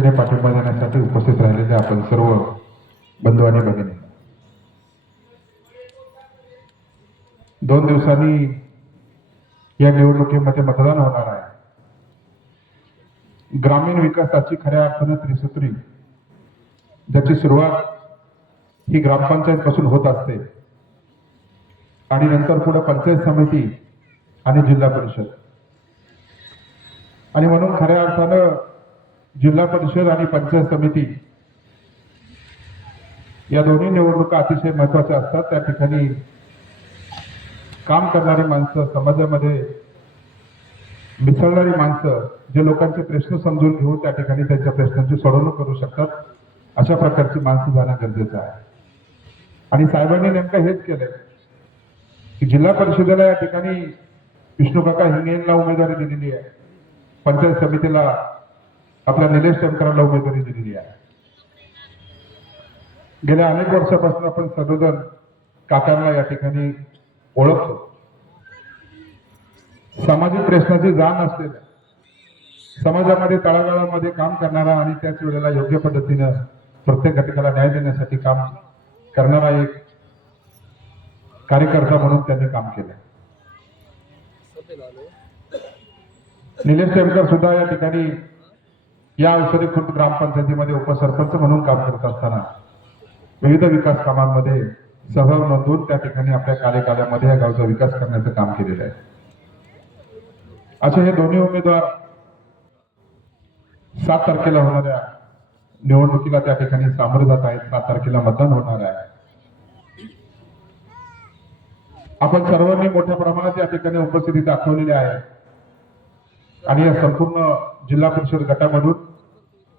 ठिकाणी पाठिंबा देण्यासाठी उपस्थित राहिलेले आपण सर्व बंधू आणि भगिनी. दोन दिवसांनी या निवडणुकीमध्ये मतदान होणार आहे. ग्रामीण विकासाची खऱ्या अर्थाने त्रिसूत्री ज्याची सुरुवात ही ग्रामपंचायत पासून होत असते. आणि नंतर पुढे पंचायत समिती आणि जिल्हा परिषद. आणि म्हणून खऱ्या अर्थानं जिल्हा परिषद आणि पंचायत समिती या दोन्ही निवडणुका अतिशय महत्त्वाच्या असतात. त्या ठिकाणी काम करणारी माणसं समाजामध्ये मिसळणारी माणसं जे लोकांचे प्रश्न समजून घेऊन त्या ठिकाणी त्यांच्या प्रश्नांची सोडवणूक करू शकतात अशा प्रकारची माणसं जाणं गरजेचं आहे. आणि साहेबांनी नेमकं हेच केलंय की जिल्हा परिषदेला या ठिकाणी विष्णू काका यांना उमेदवारी दिलेली आहे. पंचायत समितीला आपल्या निलेश टेमकरांना उमेदवारी दिलेली आहे. गेल्या अनेक वर्षापासून आपण सर्वजण काकांना या ठिकाणी ओळखतो. सामाजिक प्रश्नाची जाण असलेल्या समाजामध्ये तळागाळामध्ये काम करणारा आणि त्याच वेळेला योग्य पद्धतीनं प्रत्येक घटकाला न्याय देण्यासाठी काम करणारा एक कार्यकर्ता म्हणून त्यांनी काम केलं निलेश टेमकर सुद्धा या ठिकाणी या औषधी खुर्द ग्रामपंचायतीमध्ये उपसरपंच म्हणून काम करत असताना विविध विकास कामांमध्ये सहभाग नोंदवून त्या ठिकाणी आपल्या कार्यकालामध्ये या गावचा विकास करण्याचं काम केलेलं आहे. असे हे दोन्ही उमेदवार सात तारखेला होणाऱ्या निवडणुकीला त्या ठिकाणी सामोरे जात आहेत. सात तारखेला मतदान होणार आहे. आपण सर्वांनी मोठ्या प्रमाणात या ठिकाणी उपस्थिती दाखवलेली आहे. आणि या संपूर्ण जिल्हा परिषद गटामधून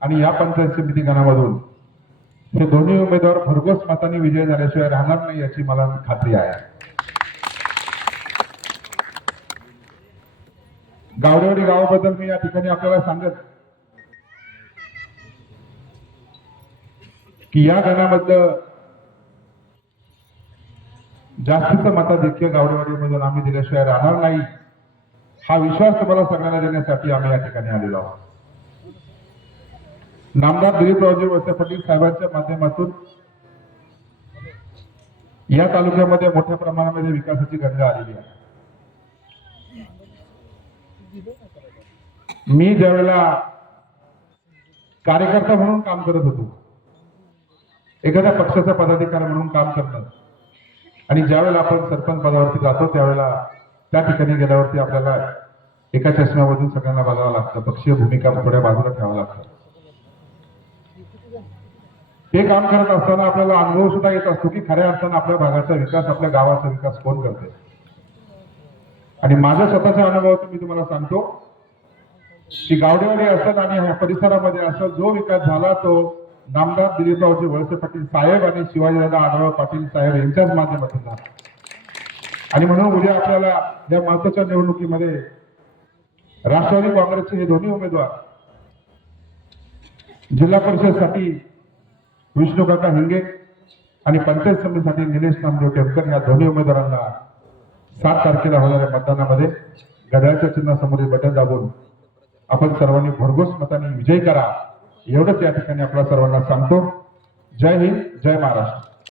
आणि या पंचायत समिती गणामधून हे दोन्ही उमेदवार भरघोस मतांनी विजय झाल्याशिवाय राहणार नाही याची मला खात्री आहे. गावडेवाडी गावाबद्दल मी या ठिकाणी आपल्याला सांगत की या गणामधलं जास्तीचं मताधिक्य गावडेवाडीमधून आम्ही दिल्याशिवाय राहणार नाही. हा विश्वास तुम्हाला सगळ्यांना देण्यासाठी आम्ही या ठिकाणी आलेलो आहोत. नामदार दिलीपरावजी वळसे पाटील साहेबांच्या माध्यमातून या तालुक्यामध्ये मोठ्या प्रमाणामध्ये विकासाची गंगा आलेली आहे. मी ज्यावेळेला कार्यकर्ता म्हणून काम करत होतो एखाद्या पक्षाचा पदाधिकारी म्हणून काम करणं आणि ज्यावेळेला आपण सरपंच पदावरती जातो त्यावेळेला त्या ठिकाणी गेल्यावरती आपल्याला एका चष्म्यामधून सगळ्यांना बघावं लागतं. पक्षीय भूमिका थोड्या बाजूला ठेवावं लागतं. ते काम करत असताना आपल्याला अनुभव सुद्धा येत असतो की खऱ्या अर्थानं आपल्या भागाचा विकास आपल्या गावाचा विकास कोण करते आणि माझा स्वतःचा अनुभव मी तुम्हाला सांगतो की गावडेवाडी असत आणि ह्या परिसरामध्ये असं जो विकास झाला तो नामदार दिलीपरावजी वळसे पाटील साहेब आणि शिवाजीदादा आढळ पाटील साहेब यांच्याच माध्यमातून झाला. आणि म्हणून उद्या आपल्याला या महत्त्वाच्या निवडणुकीमध्ये राष्ट्रवादी काँग्रेसचे हे दोन्ही उमेदवार जिल्हा परिषदसाठी विष्णू काका हिंगे आणि पंचायत समितीसाठी निलेश नामदेव टेमकर या दोन्ही उमेदवारांना सात तारखेला होणाऱ्या मतदानामध्ये घड्याळच्या चिन्हासमोरील बटन दाबून आपण सर्वांनी भरघोस मताने विजय करा. एवढंच या ठिकाणी आपल्या सर्वांना सांगतो. जय हिंद जय महाराष्ट्र.